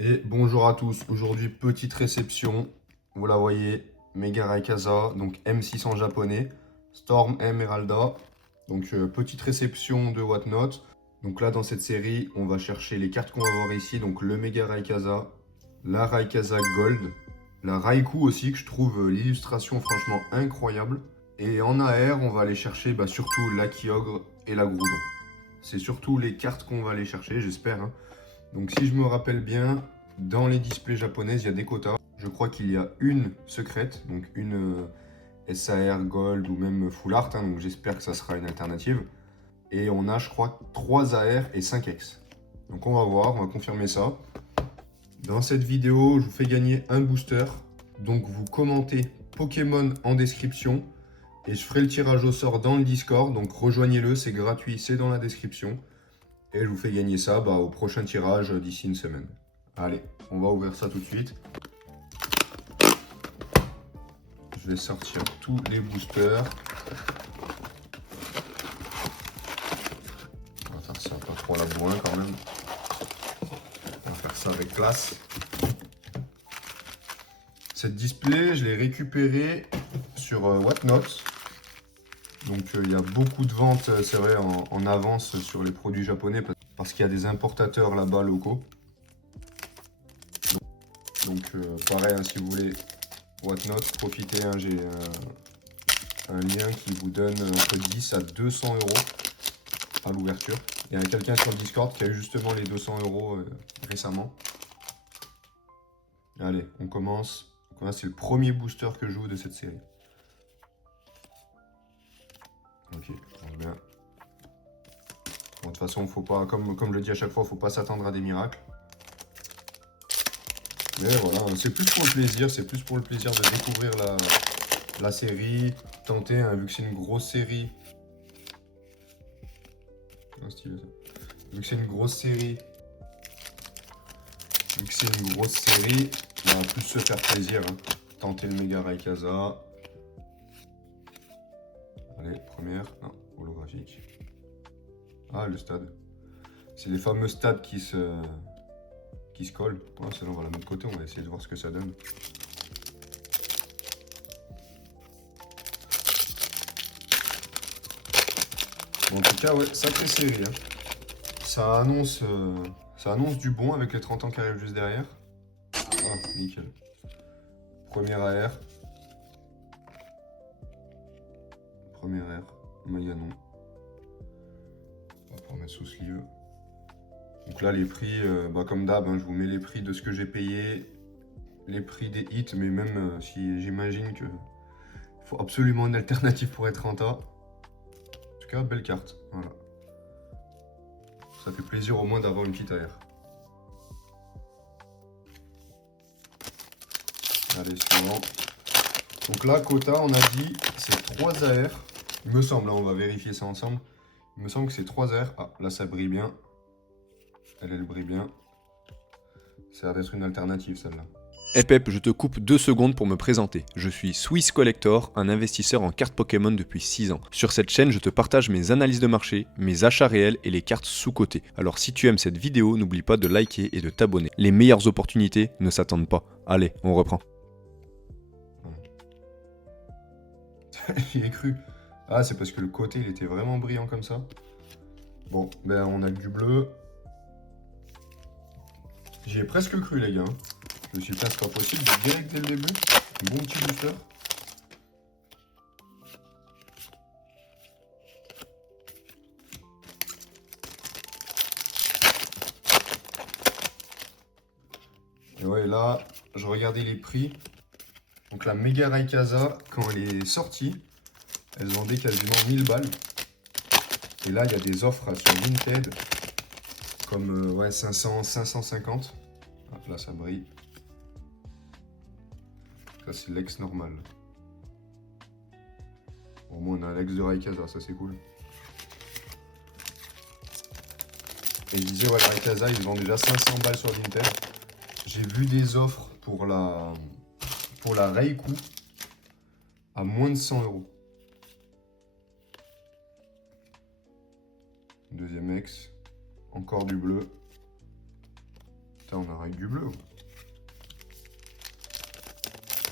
Et bonjour à tous, aujourd'hui petite réception, vous la voyez, Mega Raykaza, donc M6 en japonais, Storm Emeralda, donc petite réception de Whatnot. Donc là dans cette série, on va chercher les cartes qu'on va voir ici, donc le Mega Raykaza, la Raykaza Gold, la Raikou aussi, que je trouve l'illustration franchement incroyable. Et en AR, on va aller chercher surtout la Kyogre et la Groudon. C'est surtout les cartes qu'on va aller chercher, j'espère, hein. Donc si je me rappelle bien, dans les displays japonaises, il y a des quotas. Je crois qu'il y a une secrète, donc une SAR Gold ou même Full Art, hein, donc j'espère que ça sera une alternative. Et on a, je crois, 3 AR et 5 X. Donc on va voir, on va confirmer ça. Dans cette vidéo, je vous fais gagner un booster. Donc vous commentez Pokémon en description et je ferai le tirage au sort dans le Discord. Donc rejoignez-le, c'est gratuit, c'est dans la description. Et je vous fais gagner ça au prochain tirage d'ici une semaine. Allez, on va ouvrir ça tout de suite. Je vais sortir tous les boosters. On va faire ça pas trop à la bourrin quand même. On va faire ça avec classe. Cette display, je l'ai récupérée sur Whatnot. Donc il y a beaucoup de ventes, c'est vrai, en avance sur les produits japonais parce qu'il y a des importateurs là-bas locaux. Donc pareil, hein, si vous voulez Whatnot, profitez, hein, j'ai un lien qui vous donne entre 10 à 200 euros à l'ouverture. Il y a quelqu'un sur le Discord qui a eu justement les 200 euros récemment. Allez, on commence. C'est le premier booster que je joue de cette série. Ok, on va bien. Bon, de toute façon, faut pas, comme je le dis à chaque fois, faut pas s'attendre à des miracles. Mais voilà, c'est plus pour le plaisir, c'est plus pour le plaisir de découvrir la série, tenter, hein, vu que c'est une grosse série. Ah, stylé, ça. Vu que c'est une grosse série, on va plus se faire plaisir, hein. Tenter le Mega Raykaza. Allez, première, non, holographique. Ah, le stade. C'est les fameux stades qui se collent. Ouais, celle-là, on va la mettre de côté, on va essayer de voir ce que ça donne. Bon, en tout cas, ouais, sacrée série, hein. Ça annonce du bon avec les 30 ans qui arrivent juste derrière. Ah, nickel. Première AR. Première R. Maganon. On va pouvoir mettre sous sleeve. Donc là, les prix, comme d'hab, hein, je vous mets les prix de ce que j'ai payé, les prix des hits, mais même si j'imagine qu'il faut absolument une alternative pour être renta. En tout cas, belle carte. Voilà. Ça fait plaisir au moins d'avoir une petite AR. Allez, suivant. Donc là, quota, on a dit, c'est 3 AR. Il me semble, hein, on va vérifier ça ensemble. Il me semble que c'est 3 AR. Ah, là, ça brille bien. Elle brille bien. Ça a l'air d'être une alternative, celle-là. Eh Pep, je te coupe 2 secondes pour me présenter. Je suis Swiss Collector, un investisseur en cartes Pokémon depuis 6 ans. Sur cette chaîne, je te partage mes analyses de marché, mes achats réels et les cartes sous-cotées. Alors si tu aimes cette vidéo, n'oublie pas de liker et de t'abonner. Les meilleures opportunités ne s'attendent pas. Allez, on reprend. J'y ai cru. Ah, c'est parce que le côté, il était vraiment brillant comme ça. Bon, ben on a que du bleu. J'y ai presque cru, les gars. Je me suis dit, c'est pas possible. Direct dès le début. Un bon petit booster. Et ouais, là, je regardais les prix. Donc la Mega Raykaza, quand elle est sortie, elle vendait quasiment 1000 balles. Et là, il y a des offres sur Vinted, comme ouais, 500, 550. Hop, là, ça brille. Ça, c'est l'ex normal. Au moins, on a l'ex de Raykaza, ça c'est cool. Et je disais, ouais, Raykaza, ils vendent déjà 500 balles sur Vinted. J'ai vu des offres pour la Raikou à moins de 100 euros. Deuxième ex. Encore du bleu. Putain, on a avec du bleu.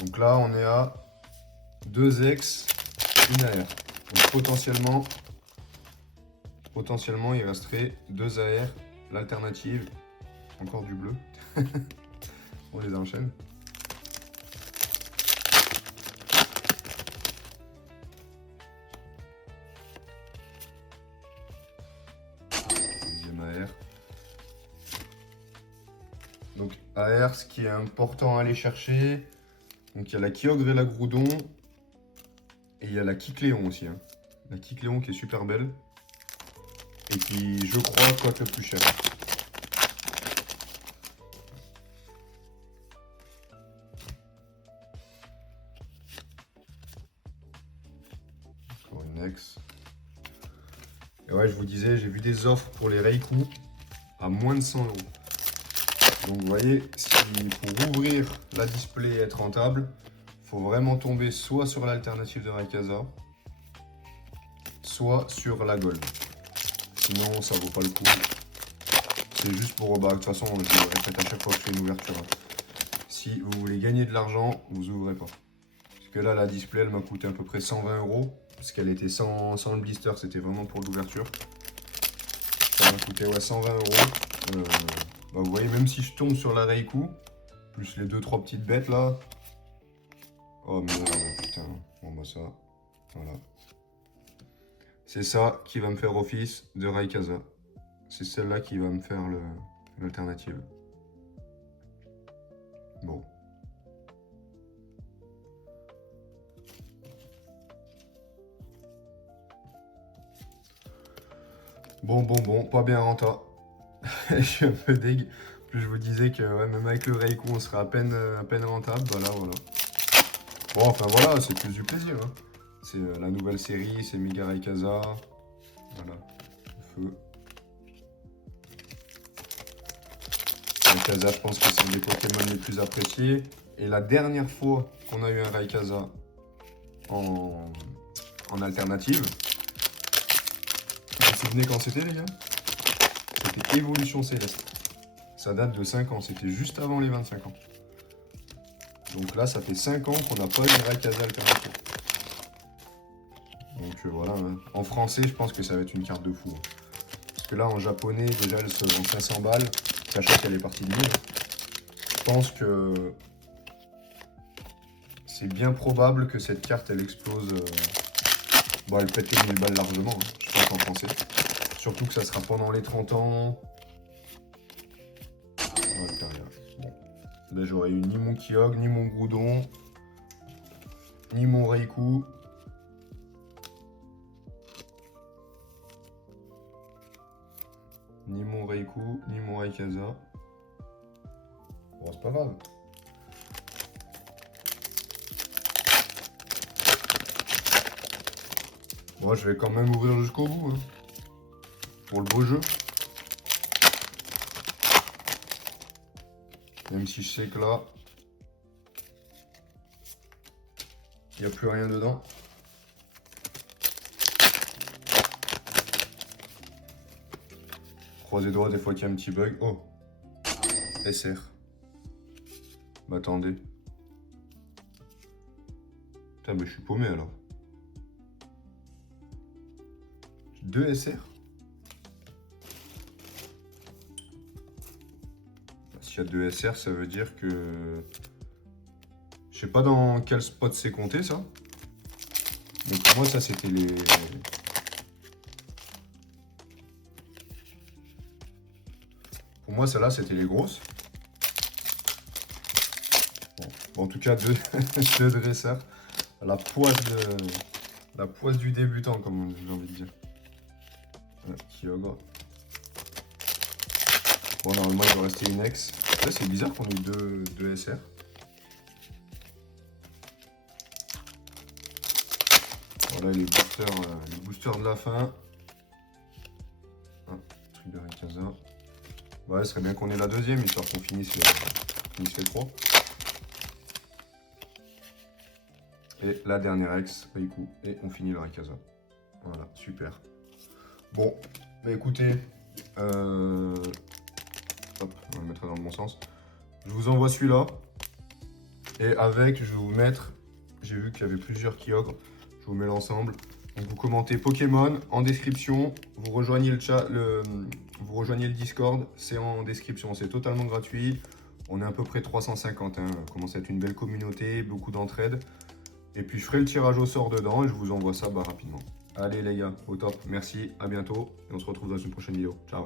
Donc là, on est à 2 ex, une AR. Donc potentiellement, il resterait 2 AR, l'alternative, encore du bleu. On les enchaîne. Deuxième AR. Donc AR, ce qui est important à aller chercher, donc il y a la Kyogre et la Groudon, et il y a la Kicléon aussi. Hein. La Kicléon qui est super belle, et qui, je crois, coûte le plus cher. Encore une ex. Et ouais, je vous disais, j'ai vu des offres pour les Raikou à moins de 100 €. Donc vous voyez, si pour ouvrir la display et être rentable, il faut vraiment tomber soit sur l'alternative de Rayquaza, soit sur la Gold. Sinon, ça vaut pas le coup. C'est juste pour... Bah, de toute façon, je le répète à chaque fois que je fais une ouverture. Hein. Si vous voulez gagner de l'argent, vous ouvrez pas. Parce que là, la display, elle m'a coûté à peu près 120 €. Parce qu'elle était sans le blister, c'était vraiment pour l'ouverture. Ça m'a coûté ouais, 120 €. Bah, vous voyez, même si je tombe sur la Raikou, plus les 2-3 petites bêtes là. Oh mais putain, bon bah ça, voilà. C'est ça qui va me faire office de Rayquaza. C'est celle-là qui va me faire l'alternative. Bon. Bon, pas bien renta. Je suis un peu deg. Plus je vous disais que ouais, même avec le Raikou, on serait à peine rentable. Voilà. Bon, enfin voilà, c'est plus du plaisir. Hein. C'est la nouvelle série, c'est Mega Rayquaza. Voilà, feu. Rayquaza, je pense que c'est un des Pokémon les plus appréciés. Et la dernière fois qu'on a eu un Rayquaza en alternative, vous vous souvenez quand c'était, les gars? C'était Évolution Céleste. Ça date de 5 ans, c'était juste avant les 25 ans. Donc là, ça fait 5 ans qu'on n'a pas eu de Rayquaza alternative. Donc voilà, hein. En français, je pense que ça va être une carte de fou. Hein. Parce que là, en japonais, déjà, elle se vend 500 balles, sachant qu'elle est partie de 1000. Je pense que c'est bien probable que cette carte, elle explose. Bon, elle pète les 1000 balles largement, hein, je pense en français. Surtout que ça sera pendant les 30 ans. Ouais, bon. Là, j'aurais eu ni mon Kyogre, ni mon Groudon, ni mon Raikou. Ni mon Raikou, ni mon Rayquaza. Bon, c'est pas grave. Bon, je vais quand même ouvrir jusqu'au bout. Hein, pour le beau jeu. Même si je sais que là, il n'y a plus rien dedans. Croisez les doigts, des fois qu'il y a un petit bug. Oh, SR. Bah attendez. Putain, mais je suis paumé alors. 2 SR. S'il y a 2 SR, ça veut dire que... Je sais pas dans quel spot c'est compté ça. Mais pour moi, ça c'était les... Pour moi, celle-là, c'était les grosses. Bon, en tout cas, deux dresseurs. La poisse du débutant, comme j'ai envie de dire. Voilà, Kyogre. Bon, normalement, il doit rester une ex. Là, c'est bizarre qu'on ait deux SR. Voilà les boosters de la fin. Ah, truc de Rayquaza. Ouais, ce serait bien qu'on ait la deuxième, histoire qu'on finisse les 3. Et la dernière ex, Raikou. Et on finit le Rayquaza. Voilà, super. Bon, bah écoutez, Hop, on va le mettre dans le bon sens. Je vous envoie celui-là. Et avec, je vais vous mettre, j'ai vu qu'il y avait plusieurs Kyogre, je vous mets l'ensemble. Donc vous commentez Pokémon en description, vous rejoignez le chat, vous rejoignez le Discord, c'est en description, c'est totalement gratuit. On est à peu près 350, hein. Ça commence à être une belle communauté, beaucoup d'entraide. Et puis je ferai le tirage au sort dedans et je vous envoie ça rapidement. Allez les gars, au top, merci, à bientôt et on se retrouve dans une prochaine vidéo. Ciao.